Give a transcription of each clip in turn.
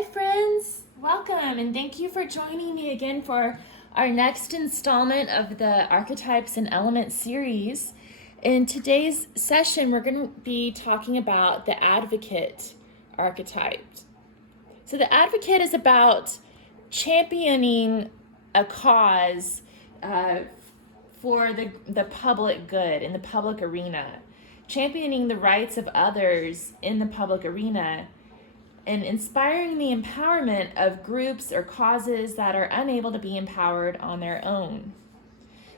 Hi friends, welcome and thank you for joining me again for our next installment of the Archetypes and Elements series. In today's session, we're going to be talking about the Advocate Archetype. So the Advocate is about championing a cause for the public good in the public arena, championing the rights of others in the public arena, and inspiring the empowerment of groups or causes that are unable to be empowered on their own.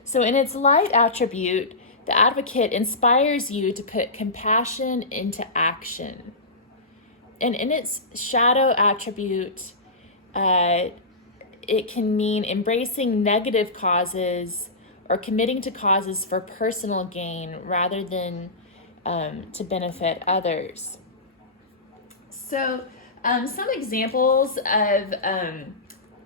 So in its light attribute, the Advocate inspires you to put compassion into action. And in its shadow attribute, it can mean embracing negative causes or committing to causes for personal gain rather than to benefit others. So some examples of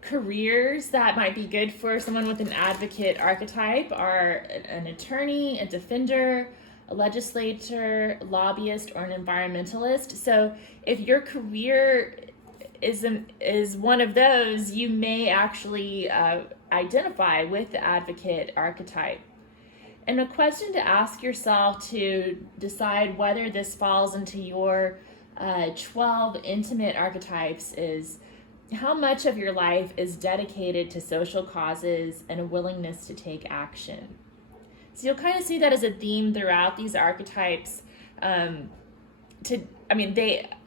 careers that might be good for someone with an Advocate archetype are an attorney, a defender, a legislator, lobbyist, or an environmentalist. So if your career is one of those, you may actually identify with the Advocate archetype. And a question to ask yourself to decide whether this falls into your 12 intimate archetypes is how much of your life is dedicated to social causes and a willingness to take action. So you'll kind of see that as a theme throughout these archetypes.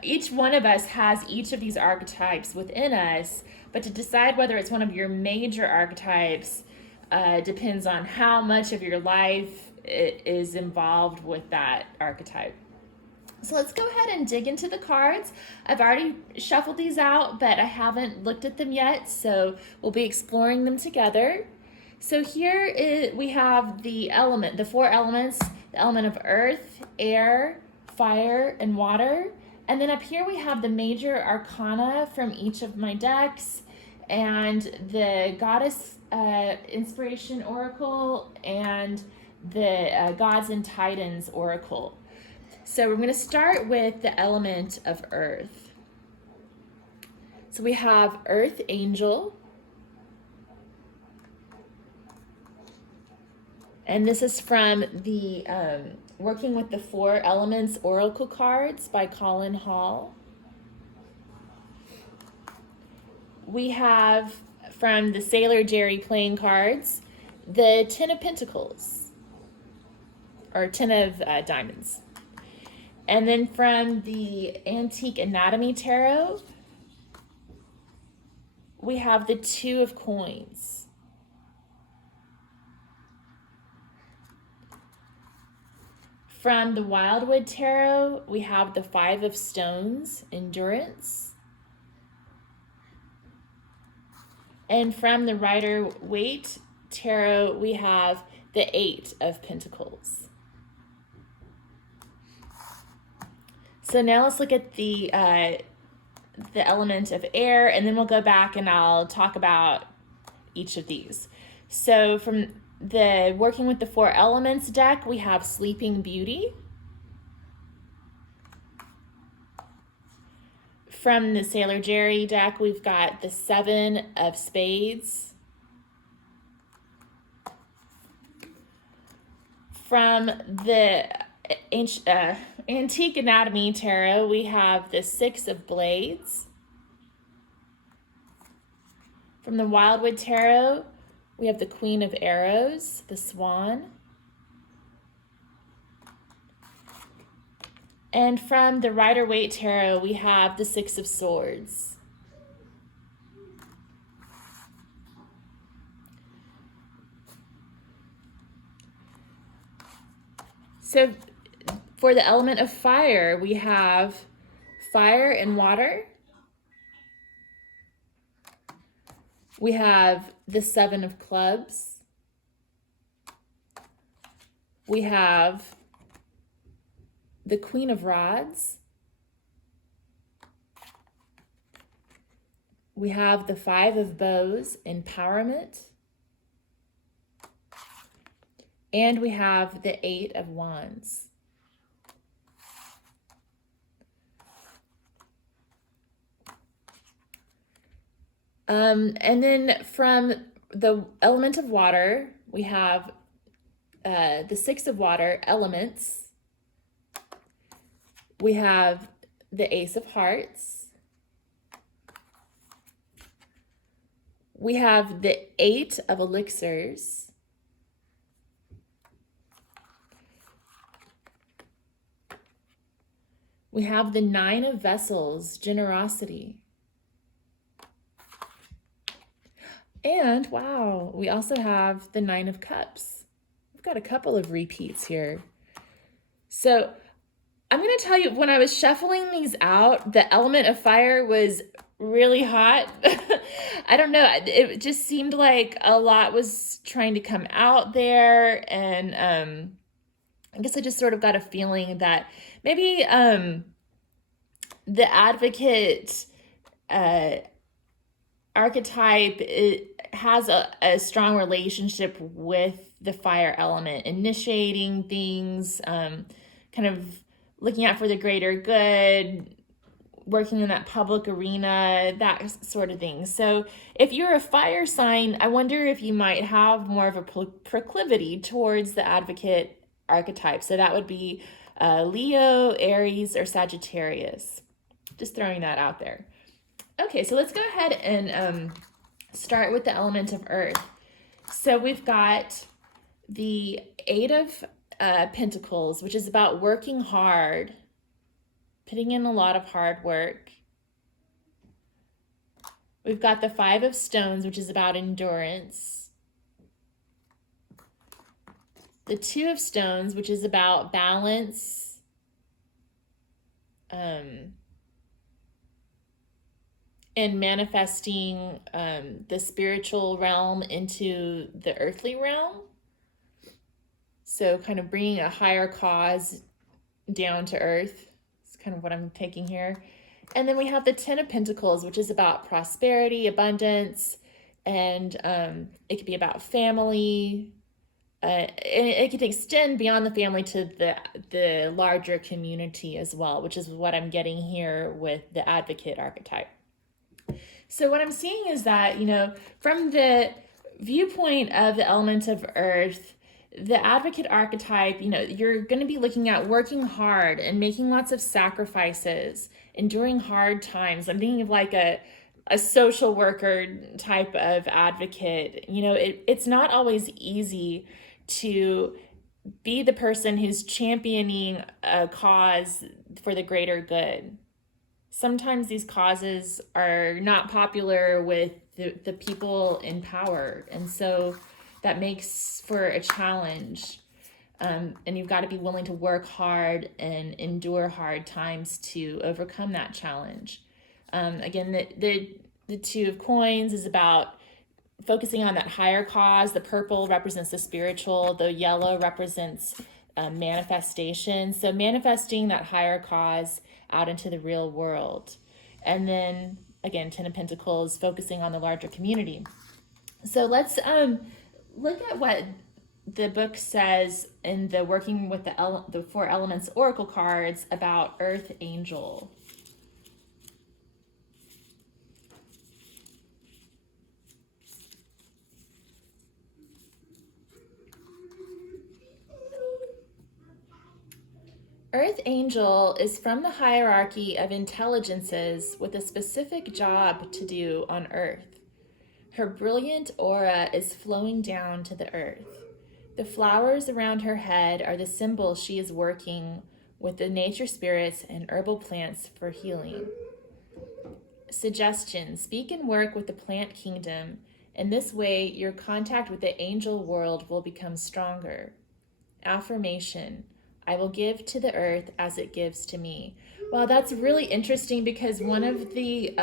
Each one of us has each of these archetypes within us, but to decide whether it's one of your major archetypes depends on how much of your life is involved with that archetype. So let's go ahead and dig into the cards. I've already shuffled these out, but I haven't looked at them yet, so we'll be exploring them together. So here we have the four elements, the element of earth, air, fire, and water. And then up here we have the major arcana from each of my decks and the goddess inspiration oracle and the gods and titans oracle. So we're going to start with the element of earth. So we have Earth Angel. And this is from the Working with the Four Elements Oracle cards by Colin Hall. We have from the Sailor Jerry playing cards, the Ten of Pentacles, or Ten of Diamonds. And then from the Antique Anatomy Tarot, we have the Two of Coins. From the Wildwood Tarot, we have the Five of Stones, Endurance. And from the Rider-Waite Tarot, we have the Eight of Pentacles. So now let's look at the element of air, and then we'll go back and I'll talk about each of these. So from the Working with the Four Elements deck, we have Sleeping Beauty. From the Sailor Jerry deck, we've got the Seven of Spades. From the Antique Anatomy Tarot, we have the Six of Blades. From the Wildwood Tarot, we have the Queen of Arrows, the Swan. And from the Rider-Waite Tarot, we have the Six of Swords. So for the element of fire, we have fire and water. We have the Seven of Clubs. We have the Queen of Rods. We have the Five of Bows, Empowerment. And we have the Eight of Wands. And then from the element of water, we have the Six of Water, elements. We have the Ace of Hearts. We have the Eight of Elixirs. We have the Nine of Vessels, generosity. And wow, we also have the Nine of Cups. We've got a couple of repeats here. So I'm going to tell you, when I was shuffling these out, the element of fire was really hot. I don't know. It just seemed like a lot was trying to come out there. And I guess I just sort of got a feeling that maybe the Advocate archetype, it has a strong relationship with the fire element, initiating things, kind of looking out for the greater good, working in that public arena, that sort of thing. So if you're a fire sign, I wonder if you might have more of a proclivity towards the Advocate archetype. So that would be Leo, Aries, or Sagittarius. Just throwing that out there. Okay, so let's go ahead and start with the element of earth. So we've got the Eight of Pentacles, which is about working hard, putting in a lot of hard work. We've got the Five of Stones, which is about endurance. The Two of Stones, which is about balance, and manifesting the spiritual realm into the earthly realm. So kind of bringing a higher cause down to earth. It's kind of what I'm taking here. And then we have the Ten of Pentacles, which is about prosperity, abundance, and it could be about family. And it could extend beyond the family to the larger community as well, which is what I'm getting here with the Advocate archetype. So what I'm seeing is that, from the viewpoint of the element of earth, the Advocate archetype, you're going to be looking at working hard and making lots of sacrifices, enduring hard times. I'm thinking of like a social worker type of advocate. It's not always easy to be the person who's championing a cause for the greater good. Sometimes these causes are not popular with the people in power. And so that makes for a challenge. And you've got to be willing to work hard and endure hard times to overcome that challenge. Again, the Two of Coins is about focusing on that higher cause. The purple represents the spiritual. The yellow represents manifestation. So manifesting that higher cause out into the real world. And then again, Ten of Pentacles, focusing on the larger community. So let's look at what the book says in the Working with the Four Elements Oracle cards about Earth Angel. Earth Angel is from the hierarchy of intelligences with a specific job to do on Earth. Her brilliant aura is flowing down to the earth. The flowers around her head are the symbols she is working with the nature spirits and herbal plants for healing. Suggestion: speak and work with the plant kingdom. In this way, your contact with the angel world will become stronger. Affirmation: I will give to the earth as it gives to me. Well, that's really interesting because one of the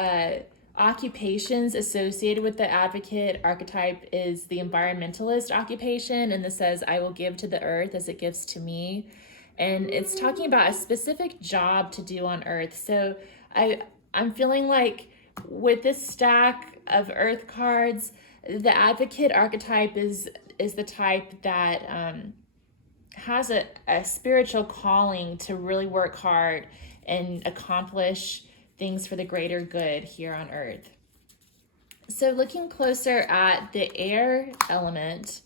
occupations associated with the Advocate archetype is the environmentalist occupation, and this says, I will give to the earth as it gives to me. And it's talking about a specific job to do on earth. So I'm feeling like with this stack of earth cards, the Advocate archetype is the type that has a spiritual calling to really work hard and accomplish things for the greater good here on earth. So looking closer at the air element,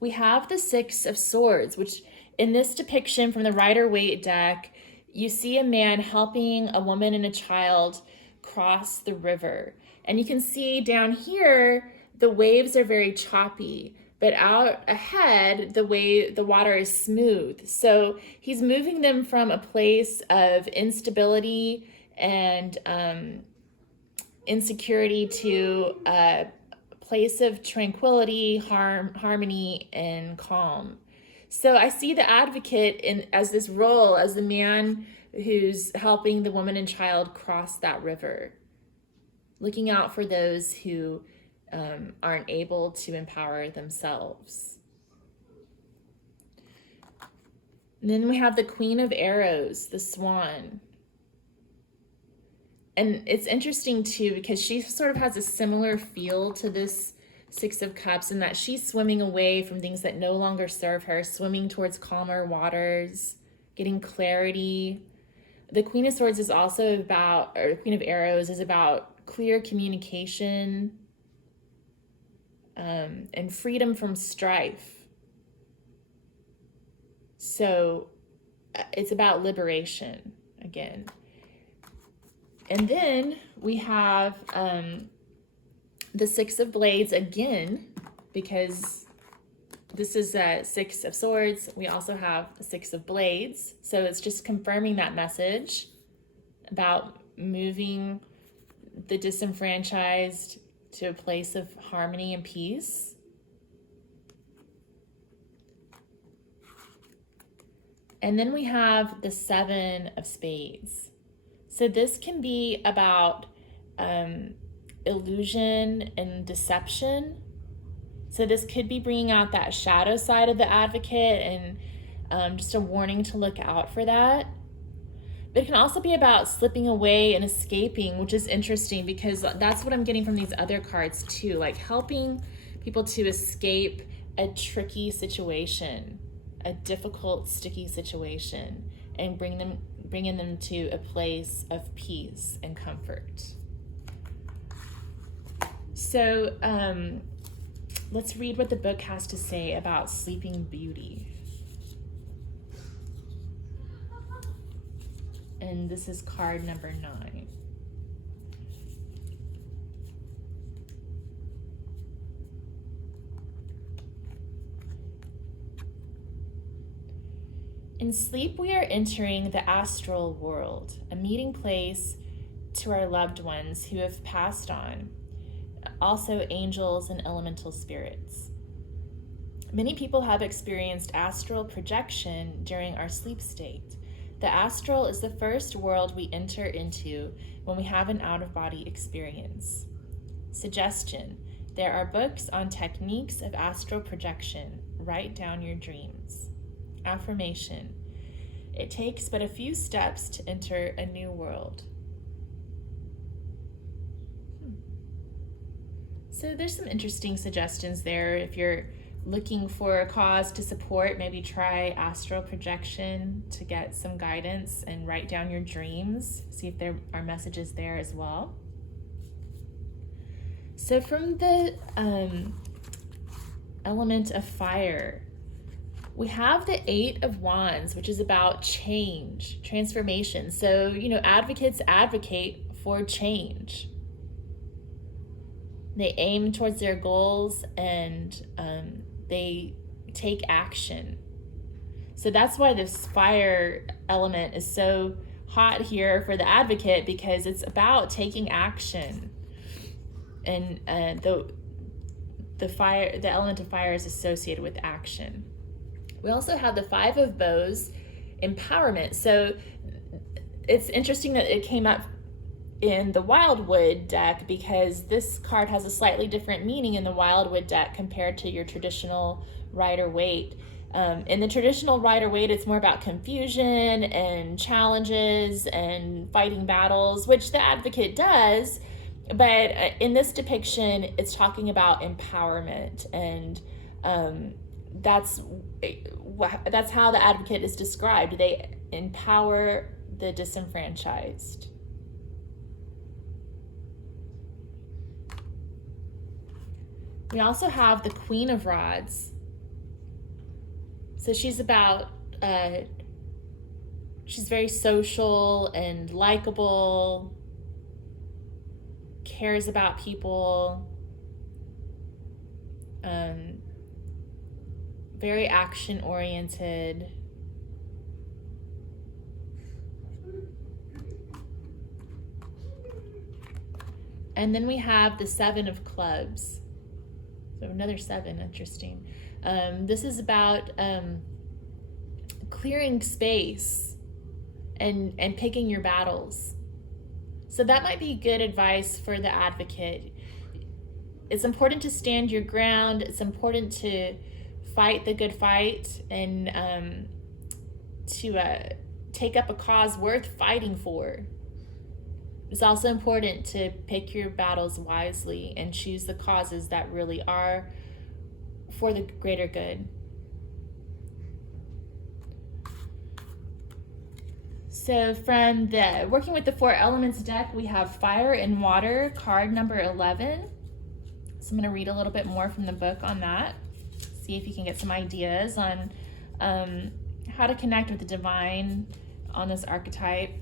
we have the Six of Swords, which in this depiction from the Rider-Waite deck, you see a man helping a woman and a child cross the river. And you can see down here, the waves are very choppy, but out ahead, the water is smooth. So he's moving them from a place of instability and insecurity to a place of tranquility, harmony, and calm. So I see the Advocate as this role as the man who's helping the woman and child cross that river, looking out for those who aren't able to empower themselves. And then we have the Queen of Arrows, the swan. And it's interesting too, because she sort of has a similar feel to this Six of Cups in that she's swimming away from things that no longer serve her, swimming towards calmer waters, getting clarity. The Queen of Swords is also about, or Queen of Arrows is about clear communication and freedom from strife. So it's about liberation again. And then we have the Six of Blades again, because this is a Six of Swords. We also have a Six of Blades. So it's just confirming that message about moving the disenfranchised to a place of harmony and peace. And then we have the Seven of Spades. So this can be about illusion and deception. So this could be bringing out that shadow side of the Advocate and just a warning to look out for that. But it can also be about slipping away and escaping, which is interesting because that's what I'm getting from these other cards too, like helping people to escape a tricky situation, a difficult, sticky situation, and bringing them to a place of peace and comfort. So let's read what the book has to say about Sleeping Beauty. And this is card number 9. In sleep, we are entering the astral world, a meeting place to our loved ones who have passed on, also angels and elemental spirits. Many people have experienced astral projection during our sleep state. The astral is the first world we enter into when we have an out-of-body experience. Suggestion: there are books on techniques of astral projection. Write down your dreams. Affirmation: it takes but a few steps to enter a new world. So there's some interesting suggestions there. If you're looking for a cause to support, maybe try astral projection to get some guidance and write down your dreams. See if there are messages there as well. So from the element of fire, we have the Eight of Wands, which is about change, transformation. So, advocates advocate for change. They aim towards their goals and they take action. So that's why this fire element is so hot here for the Advocate, because it's about taking action. And the element of fire is associated with action. We also have the Five of Bows, empowerment. So it's interesting that it came up in the Wildwood deck, because this card has a slightly different meaning in the Wildwood deck compared to your traditional Rider-Waite. In the traditional Rider-Waite, it's more about confusion and challenges and fighting battles, which the Advocate does. But in this depiction, it's talking about empowerment, and that's how the Advocate is described. They empower the disenfranchised. We also have the Queen of Rods. So she's about, she's very social and likable, cares about people, very action-oriented. And then we have the Seven of Clubs. So another 7, interesting. This is about clearing space and picking your battles. So that might be good advice for the advocate. It's important to stand your ground. It's important to fight the good fight and to take up a cause worth fighting for. It's also important to pick your battles wisely and choose the causes that really are for the greater good. So from the Working with the Four Elements deck, we have Fire and Water, card number 11. So I'm going to read a little bit more from the book on that. See if you can get some ideas on how to connect with the divine on this archetype.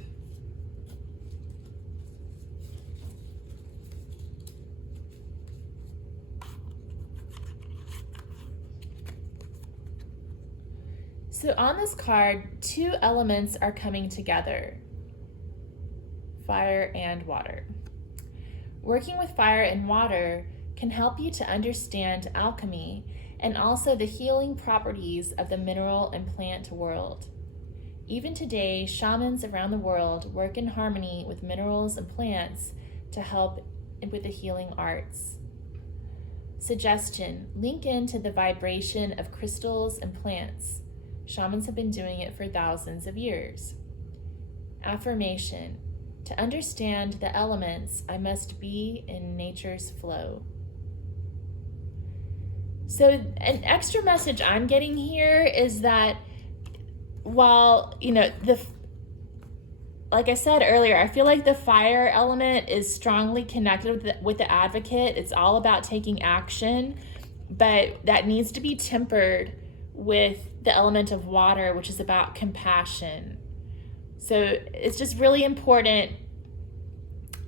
So on this card, 2 elements are coming together, fire and water. Working with fire and water can help you to understand alchemy and also the healing properties of the mineral and plant world. Even today, shamans around the world work in harmony with minerals and plants to help with the healing arts. Suggestion: link into the vibration of crystals and plants. Shamans have been doing it for thousands of years. Affirmation: to understand the elements, I must be in nature's flow. So an extra message I'm getting here is that while, like I said earlier, I feel like the fire element is strongly connected with the advocate. It's all about taking action, but that needs to be tempered with the element of water, which is about compassion. So it's just really important,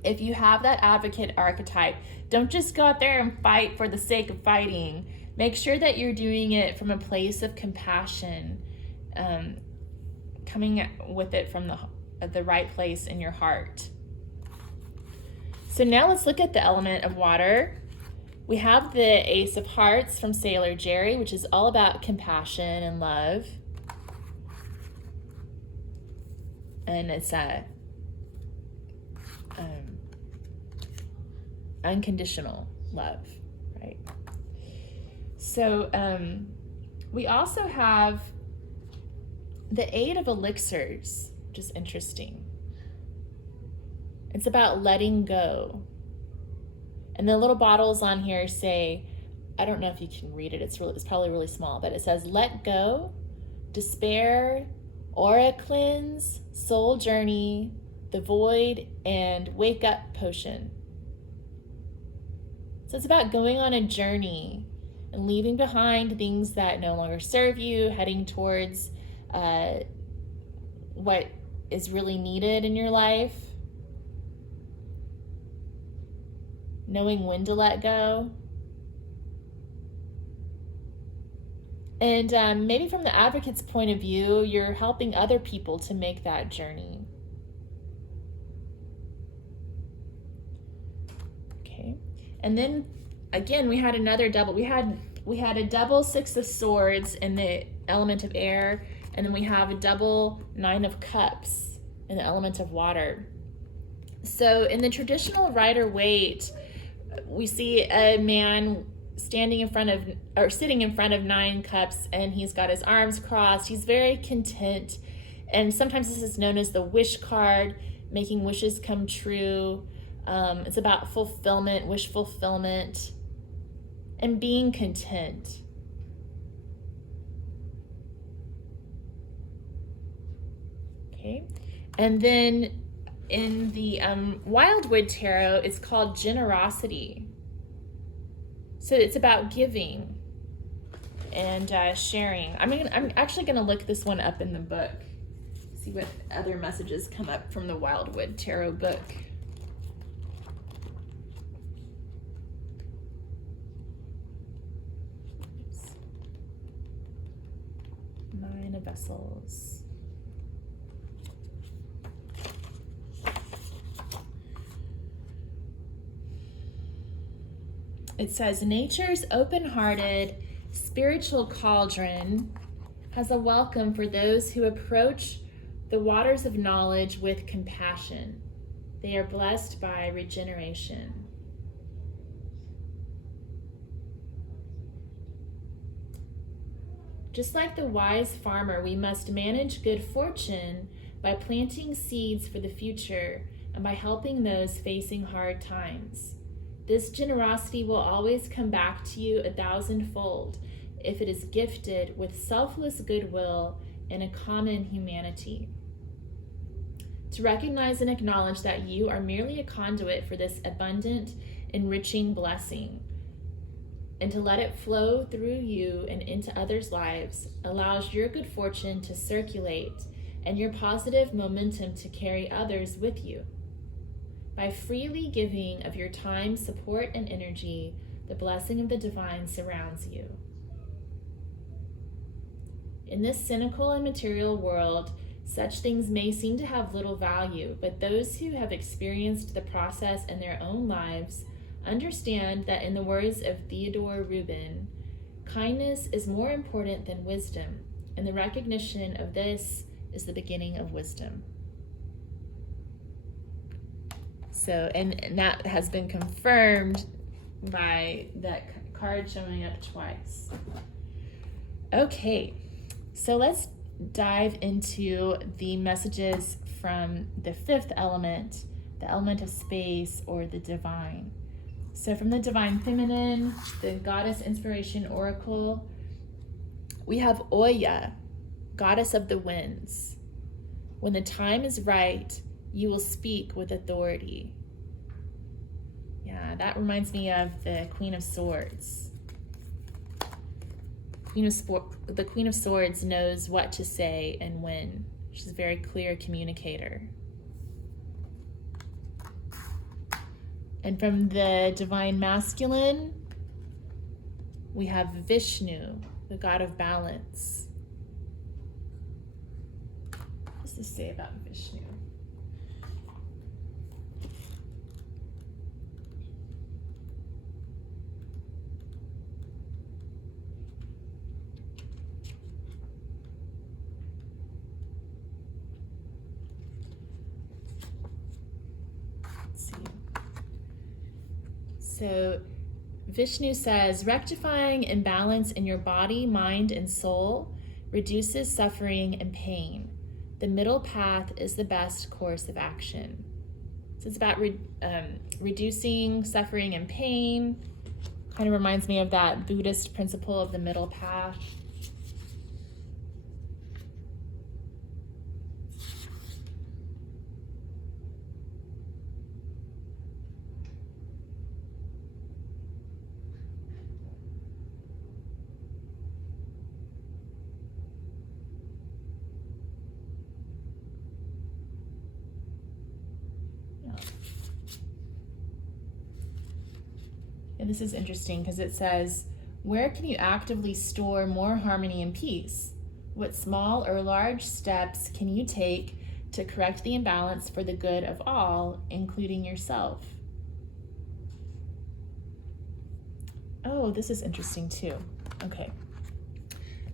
if you have that advocate archetype, don't just go out there and fight for the sake of fighting. Make sure that you're doing it from a place of compassion, coming with it from the right place in your heart. So now let's look at the element of water. We have the Ace of Hearts from Sailor Jerry, which is all about compassion and love. And it's unconditional love, right? So we also have the Eight of Elixirs, which is interesting. It's about letting go. And the little bottles on here say, I don't know if you can read it, it's probably really small, but it says, let go, despair, aura cleanse, soul journey, the void, and wake up potion. So it's about going on a journey and leaving behind things that no longer serve you, heading towards what is really needed in your life. Knowing when to let go. And maybe from the advocate's point of view, you're helping other people to make that journey. Okay. And then again, we had another double. We had a double Six of Swords in the element of air, and then we have a double Nine of Cups in the element of water. So in the traditional Rider-Waite, we see a man sitting in front of 9 cups, and he's got his arms crossed. He's very content, and sometimes this is known as the wish card, making wishes come true. It's about fulfillment, wish fulfillment, and being content. Okay, and then in the Wildwood Tarot, it's called generosity. So it's about giving and sharing. I'm actually gonna look this one up in the book, see what other messages come up from the Wildwood Tarot book. Oops. 9 of Vessels. It says, nature's open-hearted spiritual cauldron has a welcome for those who approach the waters of knowledge with compassion. They are blessed by regeneration. Just like the wise farmer, we must manage good fortune by planting seeds for the future and by helping those facing hard times. This generosity will always come back to you 1,000-fold if it is gifted with selfless goodwill and a common humanity. To recognize and acknowledge that you are merely a conduit for this abundant, enriching blessing, and to let it flow through you and into others' lives allows your good fortune to circulate and your positive momentum to carry others with you. By freely giving of your time, support, and energy, the blessing of the divine surrounds you. In this cynical and material world, such things may seem to have little value, but those who have experienced the process in their own lives understand that, in the words of Theodore Rubin, kindness is more important than wisdom, and the recognition of this is the beginning of wisdom. So, and that has been confirmed by that card showing up twice. Okay, so let's dive into the messages from the 5th element, the element of space or the divine. So from the Divine Feminine, the Goddess Inspiration Oracle, we have Oya, Goddess of the Winds. When the time is right, you will speak with authority. Yeah, that reminds me of the Queen of Swords. The Queen of Swords knows what to say and when. She's a very clear communicator. And from the Divine Masculine, we have Vishnu, the god of balance. What does this say about Vishnu? So Vishnu says, rectifying imbalance in your body, mind, and soul reduces suffering and pain. The middle path is the best course of action. So it's about reducing suffering and pain. Kind of reminds me of that Buddhist principle of the middle path. And this is interesting because it says, where can you actively store more harmony and peace? What small or large steps can you take to correct the imbalance for the good of all, including yourself? Oh, this is interesting too. Okay.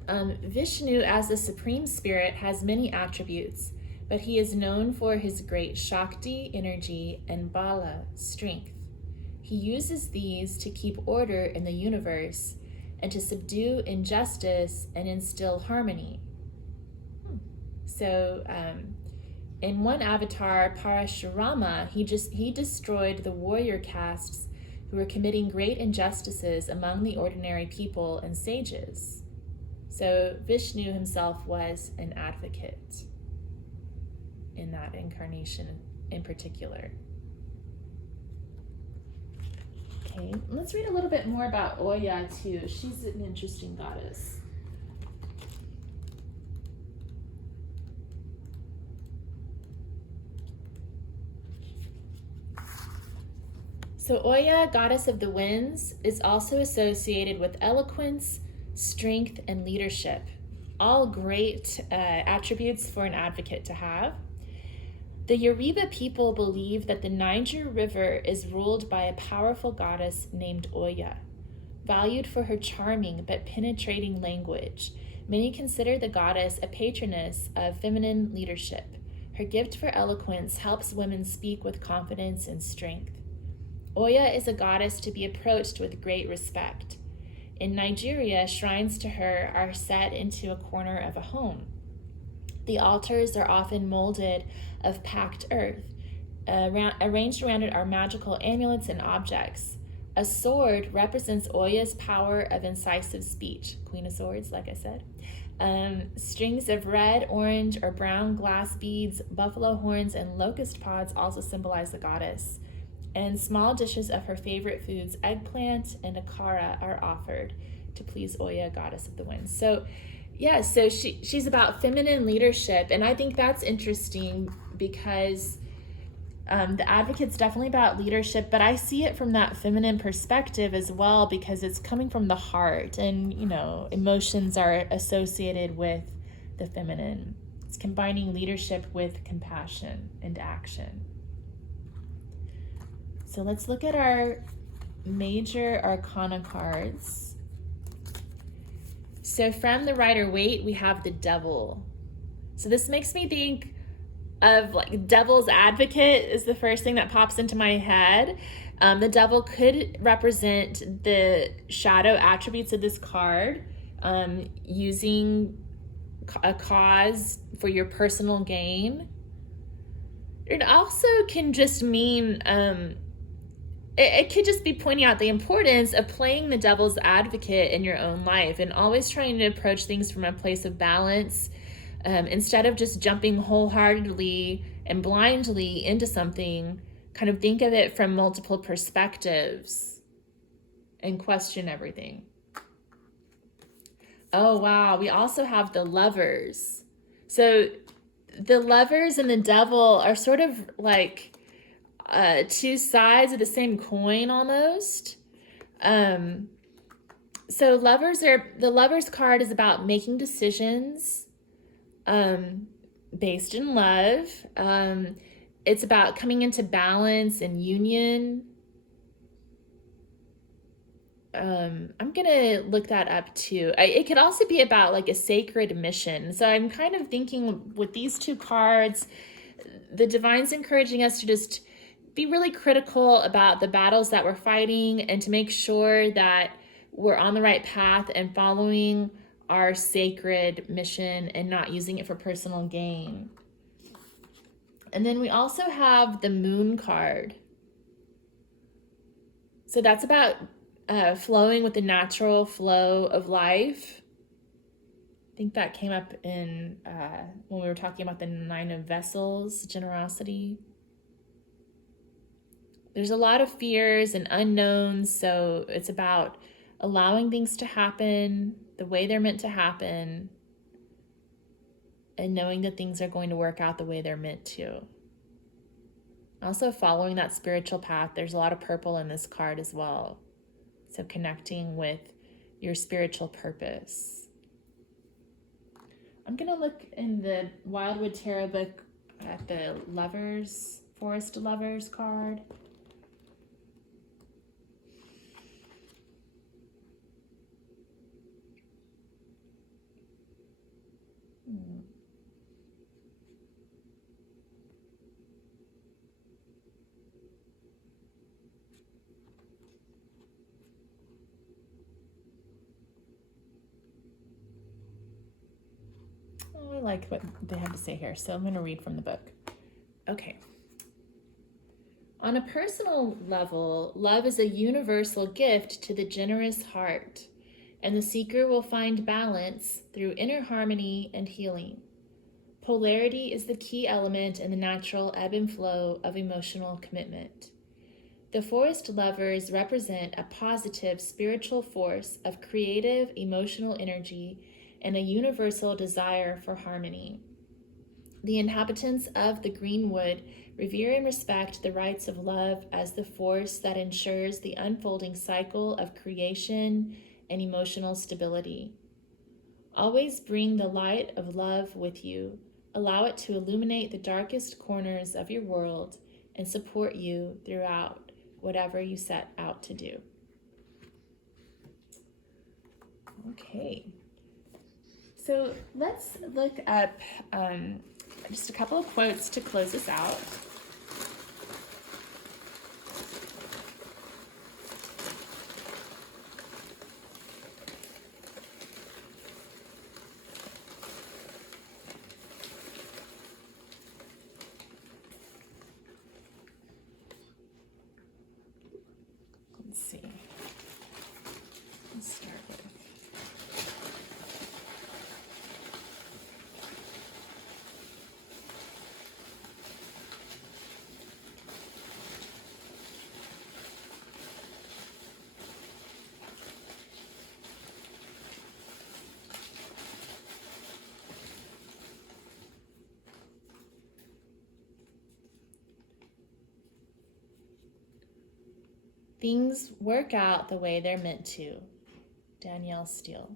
Vishnu, as the supreme spirit, has many attributes, but he is known for his great Shakti, energy, and Bala, strength. He uses these to keep order in the universe and to subdue injustice and instill harmony. So in one avatar, Parashurama, he destroyed the warrior castes who were committing great injustices among the ordinary people and sages. So Vishnu himself was an advocate in that incarnation in particular. Okay, let's read a little bit more about Oya too. She's an interesting goddess. So Oya, goddess of the winds, is also associated with eloquence, strength, and leadership. All great attributes for an advocate to have. The Yoruba people believe that the Niger River is ruled by a powerful goddess named Oya. Valued for her charming but penetrating language, many consider the goddess a patroness of feminine leadership. Her gift for eloquence helps women speak with confidence and strength. Oya is a goddess to be approached with great respect. In Nigeria, shrines to her are set into a corner of a home. The altars are often molded of packed earth. Arranged around it are magical amulets and objects. A sword represents Oya's power of incisive speech, Queen of Swords, like I said. Strings of red, orange, or brown glass beads, buffalo horns, and locust pods also symbolize the goddess. And small dishes of her favorite foods, eggplant and akara, are offered to please Oya, goddess of the winds. So yeah, so she's about feminine leadership, and I think that's interesting because the Advocate's definitely about leadership, but I see it from that feminine perspective as well because it's coming from the heart, and emotions are associated with the feminine. It's combining leadership with compassion and action. So let's look at our major arcana cards. So from the Rider Waite, we have the Devil. So this makes me think of like Devil's Advocate is the first thing that pops into my head. The Devil could represent the shadow attributes of this card, using a cause for your personal gain. It also can just mean it could just be pointing out the importance of playing the devil's advocate in your own life and always trying to approach things from a place of balance, instead of just jumping wholeheartedly and blindly into something. Kind of think of it from multiple perspectives and question everything. Oh, wow. We also have the Lovers. So the Lovers and the Devil are sort of like two sides of the same coin almost. So the Lovers card is about making decisions based in love. It's about coming into balance and union. I'm gonna look that up too. It could also be about like a sacred mission. So I'm kind of thinking with these two cards, the Divine's encouraging us to just be really critical about the battles that we're fighting and to make sure that we're on the right path and following our sacred mission and not using it for personal gain. And then we also have the Moon card. So that's about flowing with the natural flow of life. I think that came up in when we were talking about the 9 of Vessels, generosity. There's a lot of fears and unknowns, so it's about allowing things to happen the way they're meant to happen and knowing that things are going to work out the way they're meant to. Also following that spiritual path. There's a lot of purple in this card as well. So connecting with your spiritual purpose. I'm going to look in the Wildwood Tarot book at the Lovers, Forest Lovers card. Oh, I like what they have to say here, so I'm going to read from the book. Okay. On a personal level, love is a universal gift to the generous heart, and the seeker will find balance through inner harmony and healing. Polarity is the key element in the natural ebb and flow of emotional commitment. The forest lovers represent a positive spiritual force of creative, emotional energy and a universal desire for harmony. The inhabitants of the Greenwood revere and respect the rights of love as the force that ensures the unfolding cycle of creation and emotional stability. Always bring the light of love with you. Allow it to illuminate the darkest corners of your world and support you throughout whatever you set out to do. Okay, so let's look up just a couple of quotes to close us out. Let's see. Let's start with. Things work out the way they're meant to. Danielle Steele.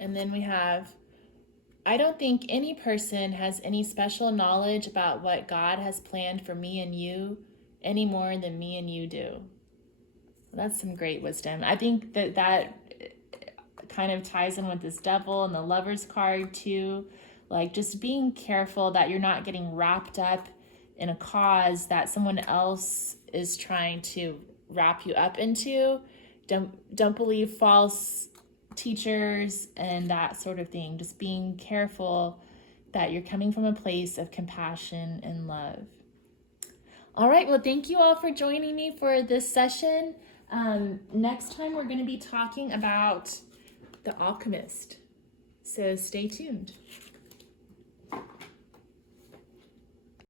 And then we have, I don't think any person has any special knowledge about what God has planned for me and you any more than me and you do. That's some great wisdom. I think that kind of ties in with this devil and the Lover's card too. Like just being careful that you're not getting wrapped up in a cause that someone else is trying to wrap you up into. Don't believe false teachers and that sort of thing. Just being careful that you're coming from a place of compassion and love. All right, well, thank you all for joining me for this session. Next time we're going to be talking about The Alchemist, so stay tuned.